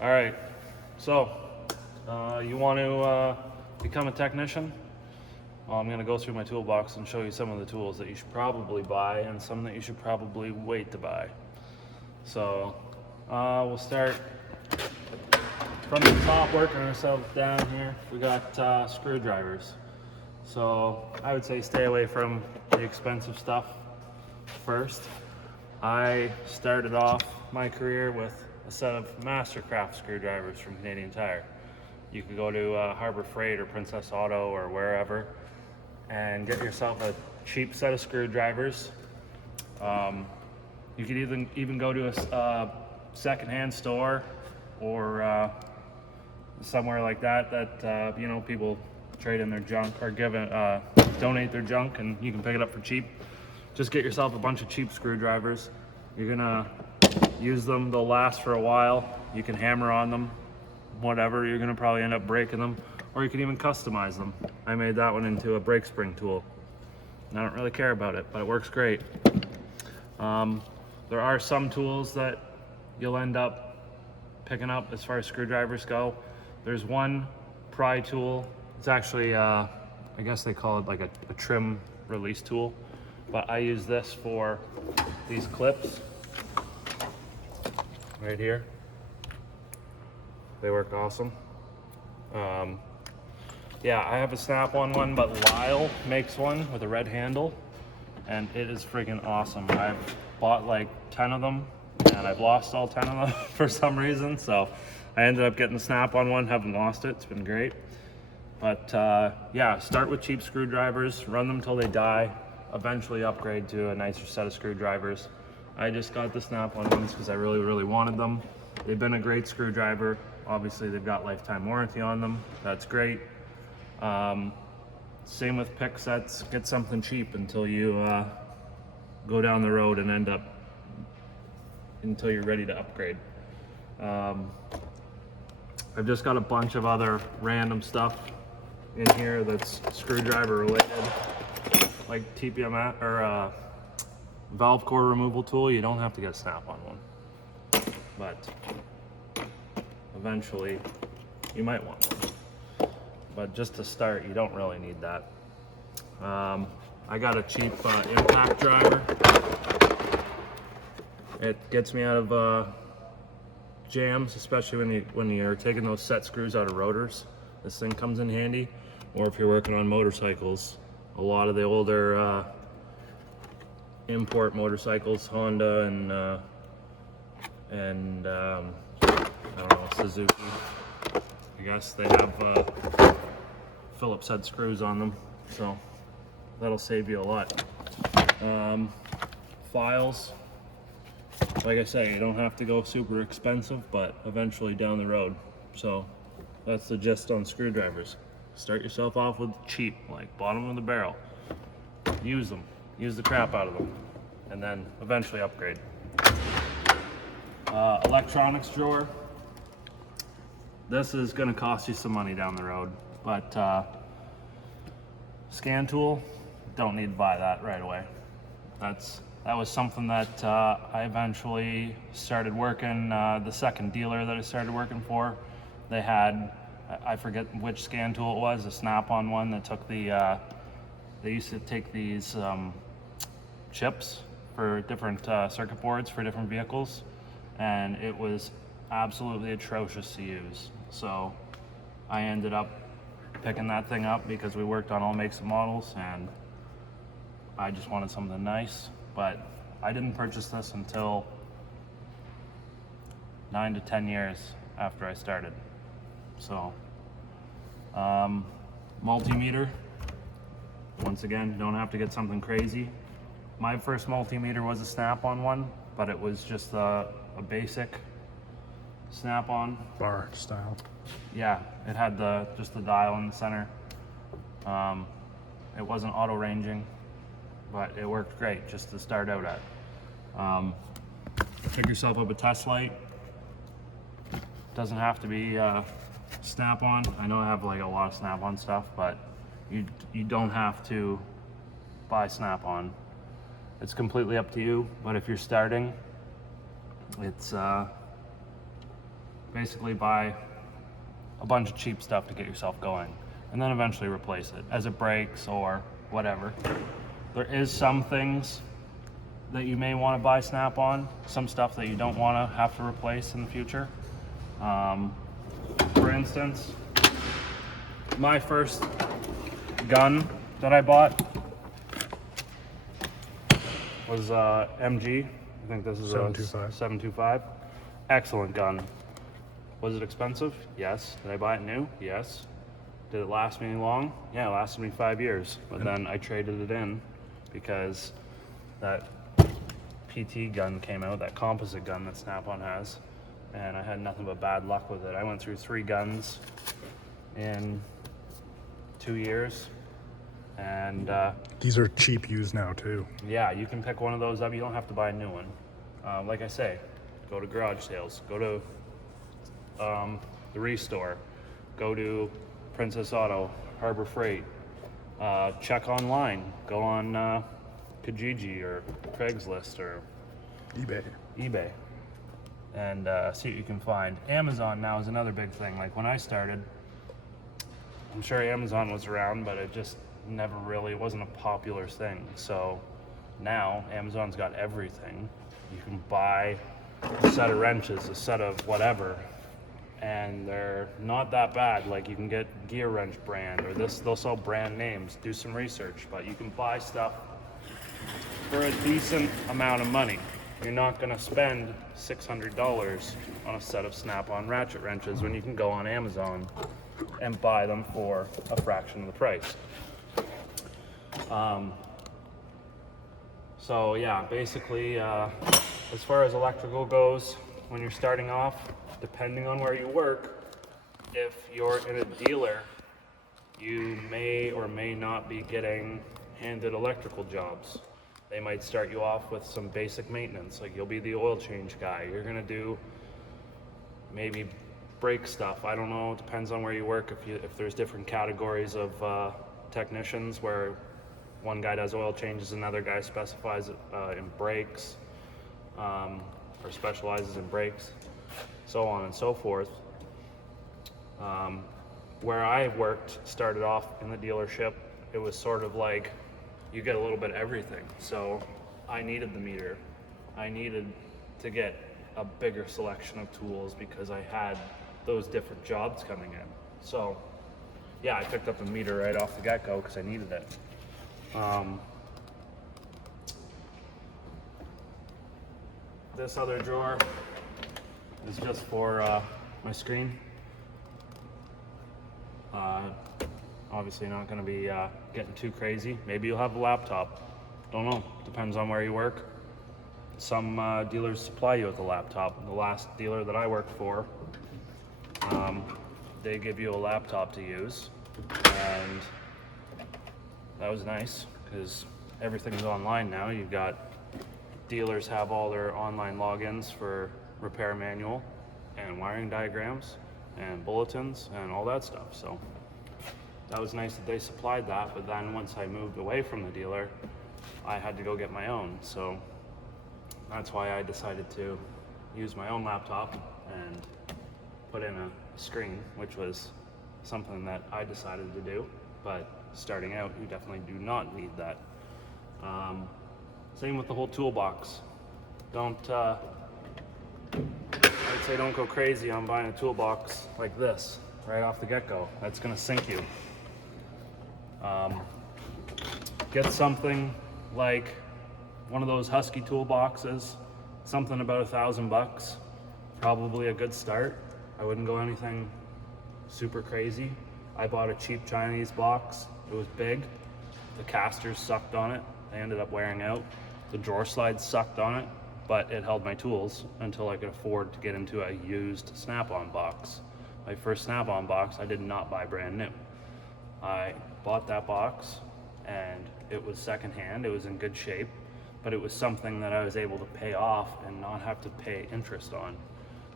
All right, so you want to become a technician? Well, I'm going to go through my toolbox and show you some of the tools that you should probably buy and some that you should probably wait to buy. So we'll start from the top, working ourselves down here. We got screwdrivers. So I would say stay away from the expensive stuff first. I started off my career with a set of Mastercraft screwdrivers from Canadian Tire. You could go to Harbor Freight or Princess Auto or wherever and get yourself a cheap set of screwdrivers. You could even go to a secondhand store or somewhere like that you know, people trade in their junk or donate their junk, and you can pick it up for cheap. Just get yourself a bunch of cheap screwdrivers. You're gonna use them, they'll last for a while. You can hammer on them, whatever, you're gonna probably end up breaking them, or you can even customize them. I made that one into a brake spring tool. I don't really care about it, but it works great. There are some tools that you'll end up picking up as far as screwdrivers go. There's one pry tool. It's actually, I guess they call it like a trim release tool, but I use this for these clips right here. They work awesome. Yeah, I have a Snap-on one, but Lyle makes one with a red handle, and it is freaking awesome. I've bought like 10 of them, and I've lost all 10 of them for some reason, so I ended up getting the Snap-on one, haven't lost it, it's been great. But yeah, start with cheap screwdrivers, run them till they die, eventually upgrade to a nicer set of screwdrivers. I just got the Snap-on ones because I really wanted them. They've been a great screwdriver. Obviously they've got lifetime warranty on them, that's great. Same with pick sets, get something cheap until you go down the road and end up until you're ready to upgrade. I've just got a bunch of other random stuff in here that's screwdriver related, like TPM or valve core removal tool. You don't have to get a Snap-on one, but eventually you might want one. But just to start, you don't really need that. I got a cheap impact driver. It gets me out of jams, especially when you're taking those set screws out of rotors. This thing comes in handy. Or if you're working on motorcycles, a lot of the older import motorcycles, Honda and I don't know, Suzuki, I guess they have Phillips head screws on them, so that'll save you a lot. Files, like I say, you don't have to go super expensive, but eventually down the road. So that's the gist on screwdrivers. Start yourself off with cheap, like bottom of the barrel. Use them, use the crap out of them, and then eventually upgrade. Electronics drawer. This is gonna cost you some money down the road, but scan tool, don't need to buy that right away. That was something that I eventually started working, the second dealer that I started working for, they had, I forget which scan tool it was, a Snap-on one that took the, they used to take these chips for different circuit boards for different vehicles, and it was absolutely atrocious to use. So I ended up picking that thing up because we worked on all makes and models, and I just wanted something nice. But I didn't purchase this until 9 to 10 years after I started. So, multimeter, once again, don't have to get something crazy. My first multimeter was a Snap-on one, but it was just a basic Snap-on. Bar style. Yeah, it had just the dial in the center. It wasn't auto ranging, but it worked great just to start out at. Pick yourself up a test light. Doesn't have to be Snap-on. I know I have like a lot of Snap-on stuff, but you don't have to buy Snap-on. It's completely up to you, but if you're starting, it's basically buy a bunch of cheap stuff to get yourself going, and then eventually replace it as it breaks or whatever. There is some things that you may want to buy Snap-on, some stuff that you don't want to have to replace in the future. For instance, my first gun that I bought was MG. I think this is 725. a 725. Excellent gun. Was it expensive? Yes. Did I buy it new? Yes. Did it last me long? Yeah, it lasted me 5 years. But then I traded it in because that PT gun came out, that composite gun that Snap-on has, and I had nothing but bad luck with it. I went through 3 guns in 2 years, and These are cheap used now too. yeah, you can pick one of those up. You don't have to buy a new one. Like I say, go to garage sales, go to the Restore, go to Princess Auto, Harbor Freight, check online, go on Kijiji or Craigslist or eBay. and see what you can find. Amazon now is another big thing. Like when I started, I'm sure Amazon was around, but it just never really wasn't a popular thing. So now Amazon's got everything. You can buy a set of wrenches, a set of whatever, and they're not that bad. Like you can get Gear Wrench brand or this, they'll sell brand names. Do some research, but you can buy stuff for a decent amount of money. You're not gonna spend $600 on a set of Snap-on ratchet wrenches when you can go on Amazon and buy them for a fraction of the price. So yeah, basically, as far as electrical goes, when you're starting off, depending on where you work, if you're in a dealer, you may or may not be getting handed electrical jobs. They might start you off with some basic maintenance, like you'll be the oil change guy. You're gonna do maybe brake stuff. I don't know, it depends on where you work. If there's different categories of technicians where one guy does oil changes, another guy specifies in brakes or specializes in brakes, so on and so forth. Where I worked, started off in the dealership, it was sort of like you get a little bit of everything. So I needed the meter. I needed to get a bigger selection of tools because I had those different jobs coming in. So yeah, I picked up a meter right off the get-go because I needed it. This other drawer is just for my screen. Obviously not going to be getting too crazy. Maybe you'll have a laptop. Don't know. Depends on where you work. Some dealers supply you with a laptop. The last dealer that I worked for, they give you a laptop to use, and that was nice because everything's online now. You've got dealers have all their online logins for repair manual and wiring diagrams and bulletins and all that stuff. So that was nice that they supplied that, but then once I moved away from the dealer, I had to go get my own. So that's why I decided to use my own laptop and put in a screen, which was something that I decided to do. But starting out, you definitely do not need that. Same with the whole toolbox. I'd say don't go crazy on buying a toolbox like this right off the get-go. That's gonna sink you. Get something like one of those Husky toolboxes, something about $1,000, probably a good start. I wouldn't go anything super crazy. I bought a cheap Chinese box. It was big. The casters sucked on it. They ended up wearing out. The drawer slides sucked on it, but it held my tools until I could afford to get into a used Snap-on box. My first Snap-on box, I did not buy brand new. I bought that box and it was secondhand. It was in good shape, but it was something that I was able to pay off and not have to pay interest on.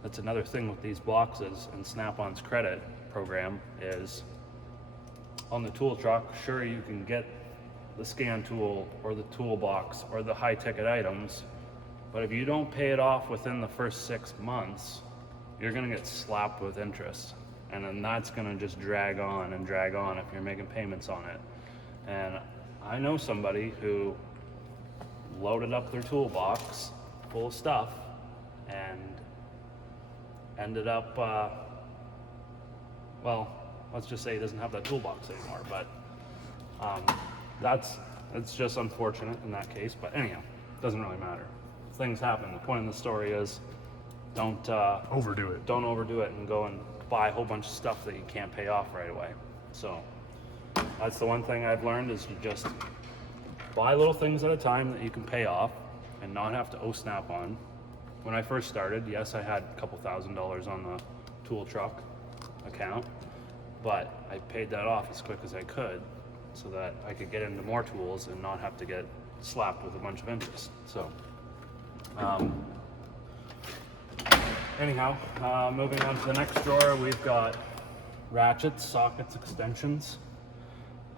That's another thing with these boxes and Snap-on's credit program is on the tool truck, sure, you can get the scan tool or the toolbox or the high ticket items, but if you don't pay it off within the first 6 months, you're gonna get slapped with interest. And then that's gonna just drag on and drag on if you're making payments on it. And I know somebody who loaded up their toolbox full of stuff and ended up, well, let's just say he doesn't have that toolbox anymore. But it's just unfortunate in that case. But anyhow, doesn't really matter. Things happen. The point of the story is don't Overdo it. don't overdo it and go and buy a whole bunch of stuff that you can't pay off right away. So that's the one thing I've learned, is to just buy little things at a time that you can pay off and not have to owe Snap-on. When I first started, yes, I had a couple $1,000s on the tool truck account, but I paid that off as quick as I could so that I could get into more tools and not have to get slapped with a bunch of interest. So anyhow, moving on to the next drawer, we've got ratchets, sockets, extensions.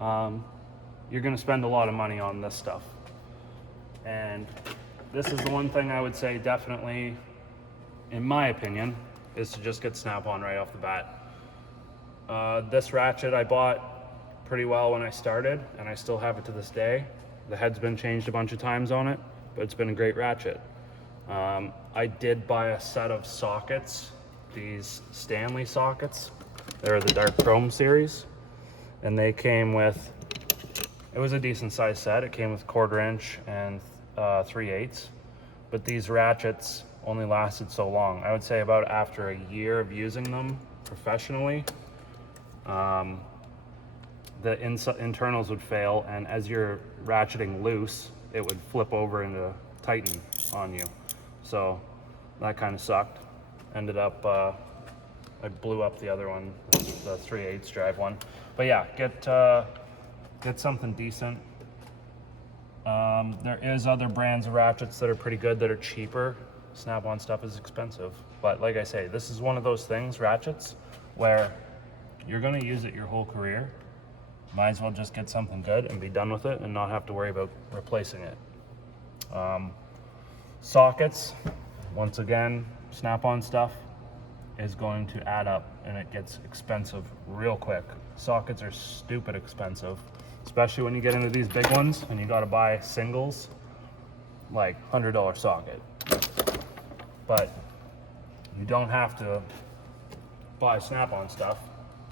You're going to spend a lot of money on this stuff. And this is the one thing I would say definitely, in my opinion, is to just get Snap-on right off the bat. This ratchet I bought pretty well when I started, and I still have it to this day. The head's been changed a bunch of times on it, but it's been a great ratchet. I did buy a set of sockets, these Stanley sockets. They're the dark chrome series, and they came with, it was a decent size set. It came with 1/4 inch and 3/8, but these ratchets only lasted so long. I would say about after a year of using them professionally, the internals would fail, and as you're ratcheting loose, it would flip over into tighten on you. So that kind of sucked. Ended up, I blew up the other one, the 3/8 drive one. But yeah, get something decent. There is other brands of ratchets that are pretty good that are cheaper. Snap-on stuff is expensive. But like I say, this is one of those things, ratchets, where you're gonna use it your whole career. Might as well just get something good and be done with it and not have to worry about replacing it. Sockets, once again, Snap-on stuff is going to add up and it gets expensive real quick. Sockets are stupid expensive, especially when you get into these big ones and you gotta buy singles, like $100 socket. But you don't have to buy Snap-on stuff.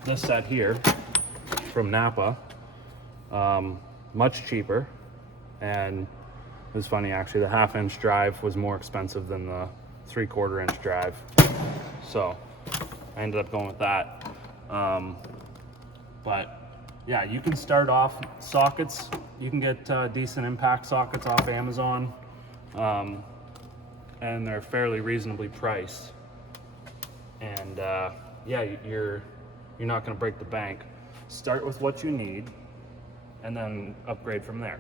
This set here from Napa, much cheaper, and it was funny actually, the 1/2 inch drive was more expensive than the 3/4 inch drive, so I ended up going with that. But yeah, you can start off sockets. You can get decent impact sockets off Amazon, and they're fairly reasonably priced. And yeah, you're not going to break the bank. Start with what you need, and then upgrade from there.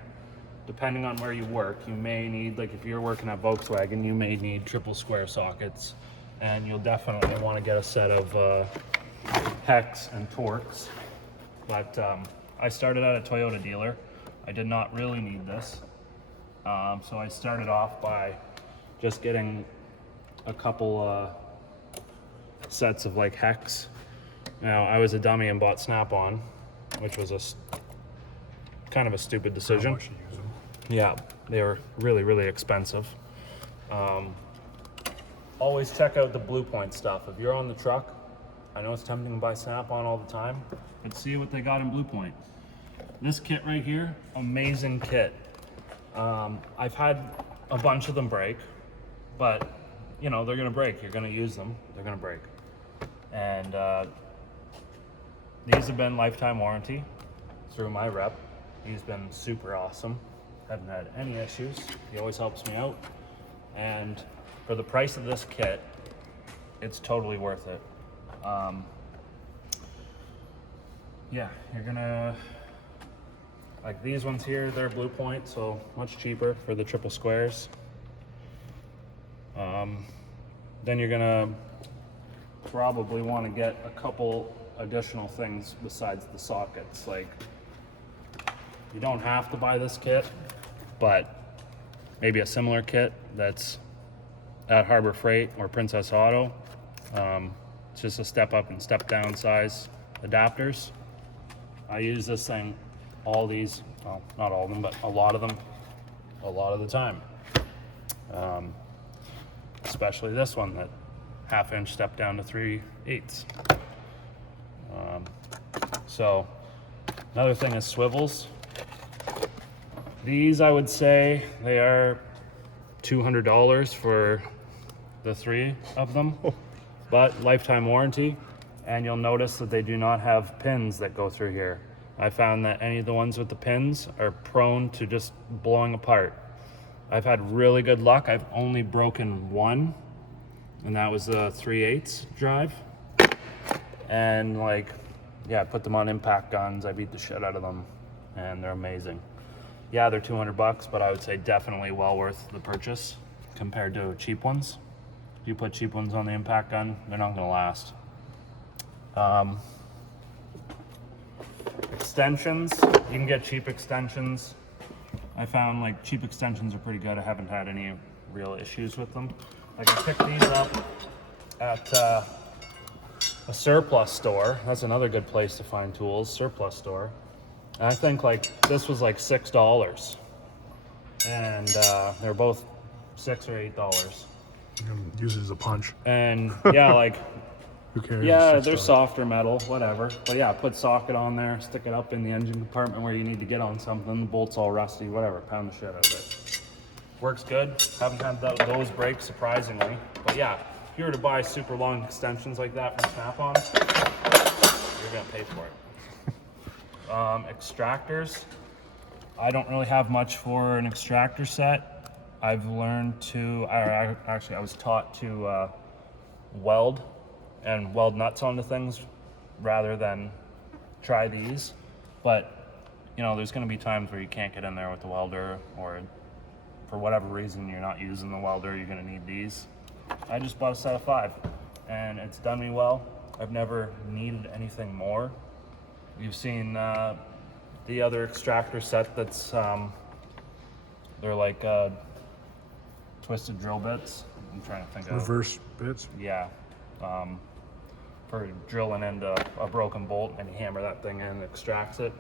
Depending on where you work, you may need, like if you're working at Volkswagen, you may need triple square sockets, and you'll definitely want to get a set of hex and Torx. But I started at a Toyota dealer. I did not really need this. So I started off by just getting a couple sets of like hex. Now, I was a dummy and bought Snap-on, which was kind of a stupid decision. How much you use them? Yeah, they were really, really expensive. Always check out the Blue Point stuff. If you're on the truck, I know it's tempting to buy Snap-on all the time, but see what they got in Blue Point. This kit right here, amazing kit. I've had a bunch of them break, but you know, they're gonna break. You're gonna use them, they're gonna break. And these have been lifetime warranty through my rep. He's been super awesome. Haven't had any issues. He always helps me out. And for the price of this kit, it's totally worth it. Yeah, you're gonna, like these ones here, they're Blue Point, so much cheaper for the triple squares. Then you're gonna probably want to get a couple additional things besides the sockets. Like, you don't have to buy this kit, but maybe a similar kit that's at Harbor Freight or Princess Auto It's just a step up and step down size adapters. I use this thing, all these, well, not all of them, but a lot of them, a lot of the time. Especially this one, that 1/2 inch step down to 3/8. So another thing is swivels. These, I would say, they are $200 for the 3 of them, but lifetime warranty. And you'll notice that they do not have pins that go through here. I found that any of the ones with the pins are prone to just blowing apart. I've had really good luck. I've only broken one, and that was the 3/8 drive. And like, yeah, I put them on impact guns. I beat the shit out of them, and they're amazing. Yeah, they're $200, but I would say definitely well worth the purchase compared to cheap ones. If you put cheap ones on the impact gun, they're not gonna last. Extensions, you can get cheap extensions. I found like cheap extensions are pretty good. I haven't had any real issues with them. Like I picked these up at a surplus store. That's another good place to find tools, surplus store. And I think like this was like $6, and they're both $6 or $8. Use it as a punch. And yeah, like Who cares? yeah, $6. they're softer metal, whatever. But yeah, put socket on there, stick it up in the engine compartment where you need to get on something. The bolt's all rusty, whatever. Pound the shit out of it. Works good. Haven't had those break surprisingly. But yeah, if you were to buy super long extensions like that from Snap-on, you're gonna pay for it. Extractors. I don't really have much for an extractor set. I've learned to, I was taught to weld and weld nuts onto things rather than try these. But you know, there's going to be times where you can't get in there with the welder, or for whatever reason you're not using the welder, you're going to need these. I just bought a set of 5 and it's done me well. I've never needed anything more. You've seen the other extractor set that's they're like twisted drill bits. I'm trying to think of Reverse bits. yeah, for drilling into a broken bolt, and you hammer that thing in and extracts it.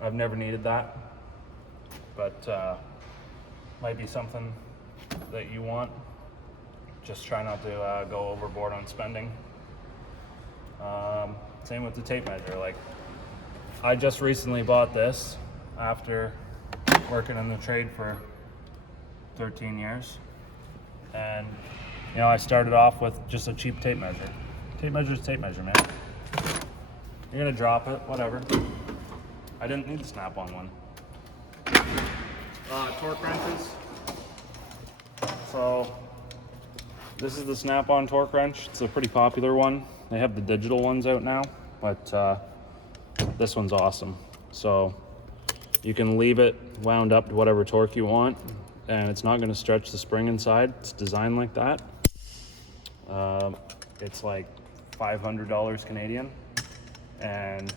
I've never needed that, but might be something that you want. Just try not to go overboard on spending. Same with the tape measure. Like, I just recently bought this after working in the trade for 13 years. And, you know, I started off with just a cheap tape measure. Tape measure is tape measure, man. You're gonna drop it, whatever. I didn't need the Snap-on one. Torque wrenches. So, this is the Snap-on torque wrench. It's a pretty popular one. They have the digital ones out now, but this one's awesome. So, you can leave it wound up to whatever torque you want, and it's not going to stretch the spring inside. It's designed like that. It's like $500 Canadian, and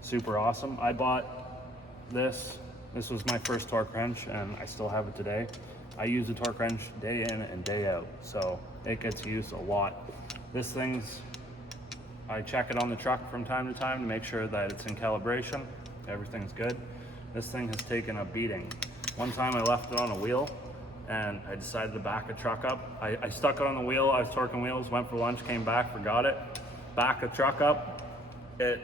super awesome. I bought this. This was my first torque wrench, and I still have it today. I use the torque wrench day in and day out, so it gets used a lot. This thing's, I check it on the truck from time to time to make sure that it's in calibration, everything's good. This thing has taken a beating. One time I left it on a wheel and I decided to back a truck up. I stuck it on the wheel, I was torquing wheels, went for lunch, came back, forgot it. Back a truck up, it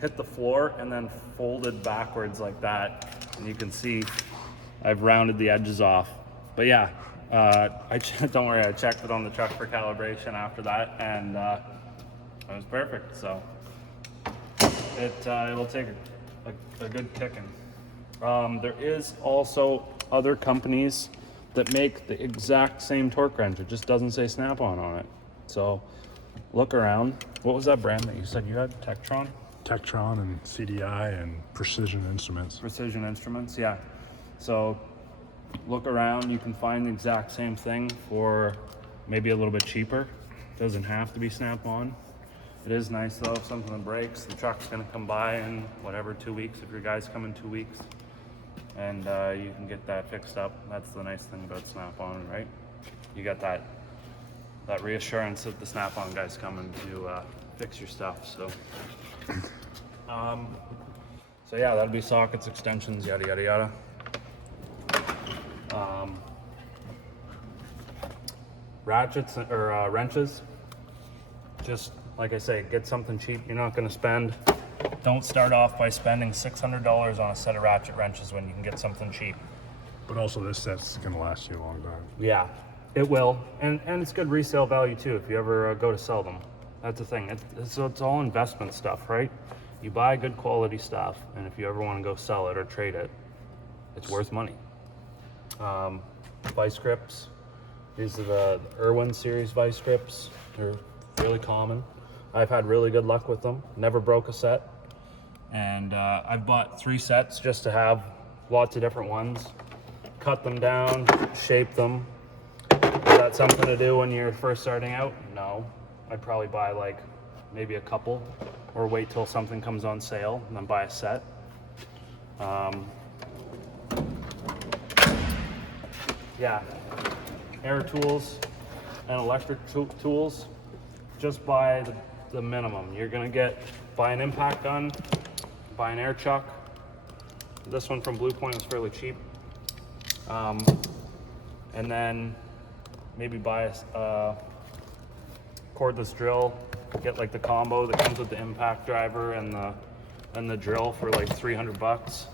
hit the floor and then folded backwards like that. And you can see I've rounded the edges off. But yeah, don't worry, I checked it on the truck for calibration after that, and it was perfect. So it will take a good kicking. There is also other companies that make the exact same torque wrench. It just doesn't say Snap-on on it. So look around. What was that brand that you said you had? Tektron? Tektron and CDI and Precision Instruments. Precision Instruments, yeah. So look around. You can find the exact same thing for maybe a little bit cheaper. Doesn't have to be Snap-on. It is nice though, if something breaks, the truck's gonna come by in whatever, 2 weeks, if your guys come in 2 weeks, and you can get that fixed up. That's the nice thing about Snap-on, right? You got that that reassurance that the Snap-on guy's coming to fix your stuff. So, so yeah, that'd be sockets, extensions, yada yada yada. Ratchets or wrenches. Just like I say, get something cheap. You're not going to spend. Don't start off by spending $600 on a set of ratchet wrenches when you can get something cheap. But also, this set's gonna last you a long time. Yeah, it will, and it's good resale value too if you ever go to sell them. That's the thing. It's all investment stuff, right? You buy good quality stuff, and if you ever want to go sell it or trade it, it's worth money. Vice grips. These are the Irwin series vice grips. They're really common. I've had really good luck with them. Never broke a set. And I've bought 3 sets just to have lots of different ones. Cut them down, shape them. Is that something to do when you're first starting out? No. I'd probably buy like maybe a couple, or wait till something comes on sale and then buy a set. Yeah, air tools and electric tools, just buy the minimum. You're gonna buy an impact gun, buy an air chuck. This one from Blue Point was fairly cheap. And then maybe buy a cordless drill, get like the combo that comes with the impact driver and the drill for like $300.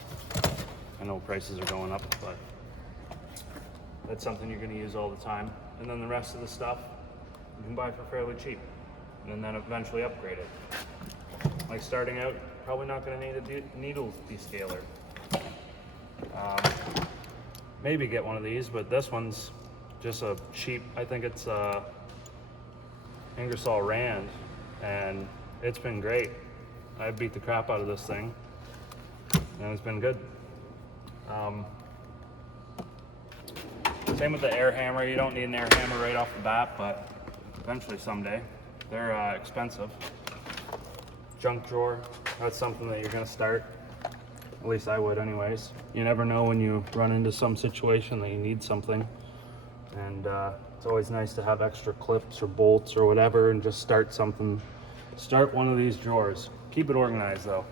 I know prices are going up, but that's something you're going to use all the time. And then the rest of the stuff you can buy for fairly cheap, and then eventually upgrade it. Like starting out, probably not going to need a needle descaler. Maybe get one of these, but this one's just a cheap, I think it's Ingersoll Rand, and it's been great. I beat the crap out of this thing, and it's been good. Same with the air hammer. You don't need an air hammer right off the bat, but eventually someday. They're expensive. Junk drawer, that's something that you're gonna start. At least I would anyways. You never know when you run into some situation that you need something. And it's always nice to have extra clips or bolts or whatever and just start something. Start one of these drawers. Keep it organized though.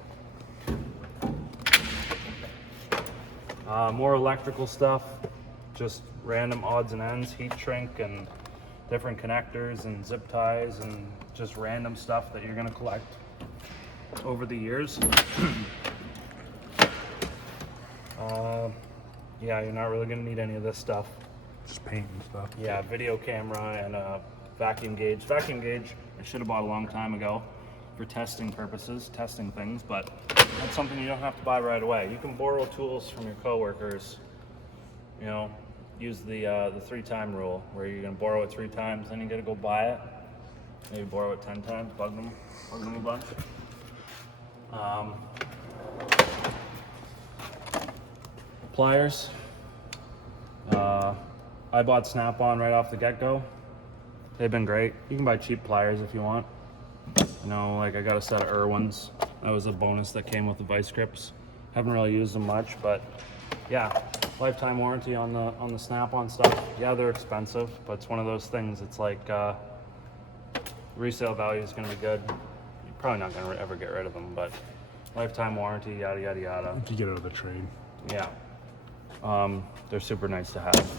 More electrical stuff, just random odds and ends, heat shrink and different connectors and zip ties and just random stuff that you're gonna collect over the years. Yeah, you're not really gonna need any of this stuff. Just paint and stuff. Yeah, video camera and a vacuum gauge. Vacuum gauge I should have bought a long time ago for testing purposes, testing things, but that's something you don't have to buy right away. You can borrow tools from your coworkers, you know, use the 3-time rule, where you're gonna borrow it 3 times, then you gotta go buy it. Maybe borrow it 10 times, bug them a bunch. Pliers. I bought Snap-on right off the get-go. They've been great. You can buy cheap pliers if you want. You know, like I got a set of Irwins. That was a bonus that came with the vice grips. Haven't really used them much, but yeah, lifetime warranty on the Snap-on stuff. Yeah, they're expensive, but it's one of those things. It's like resale value is going to be good. You're probably not going to ever get rid of them, but lifetime warranty, yada yada yada. If you get out of the trade. Yeah. They're super nice to have.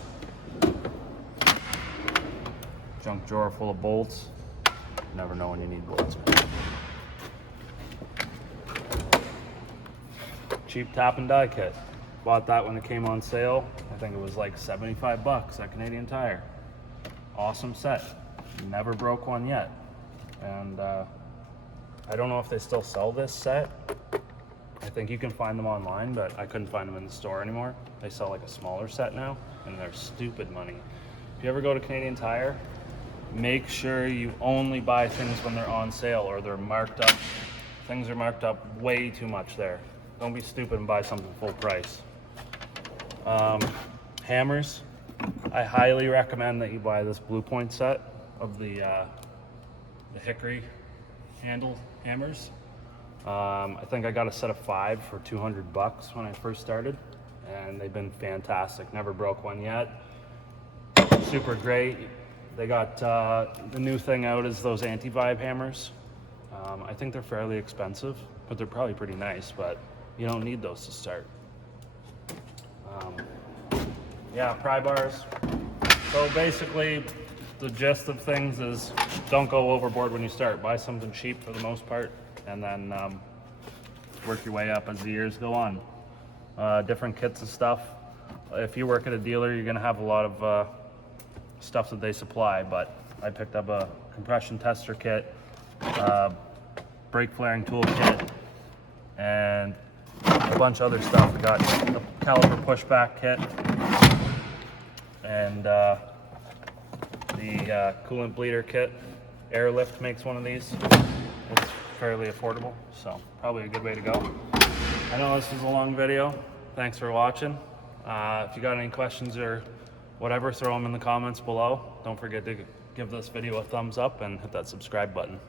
Junk drawer full of bolts. Never know when you need bolts. Cheap tap and die kit. Bought that when it came on sale. I think it was like $75 at Canadian Tire. Awesome set. Never broke one yet. And I don't know if they still sell this set. I think you can find them online, but I couldn't find them in the store anymore. They sell like a smaller set now, and they're stupid money. If you ever go to Canadian Tire, make sure you only buy things when they're on sale or they're marked up. Things are marked up way too much there. Don't be stupid and buy something full price. Hammers. I highly recommend that you buy this Blue Point set of the hickory handle hammers. I think I got a set of 5 for $200 when I first started, and they've been fantastic. Never broke one yet. Super great. They got the new thing out is those anti-vibe hammers. I think they're fairly expensive, but they're probably pretty nice, but you don't need those to start. Yeah, pry bars. So basically, the gist of things is don't go overboard when you start. Buy something cheap for the most part, and then work your way up as the years go on. Different kits of stuff. If you work at a dealer, you're gonna have a lot of stuff that they supply, but I picked up a compression tester kit, brake flaring tool kit, and a bunch of other stuff. We got the caliper pushback kit, and the coolant bleeder kit. Airlift makes one of these. It's fairly affordable, so probably a good way to go. I know this was a long video. Thanks for watching. If you got any questions or whatever, throw them in the comments below. Don't forget to give this video a thumbs up and hit that subscribe button.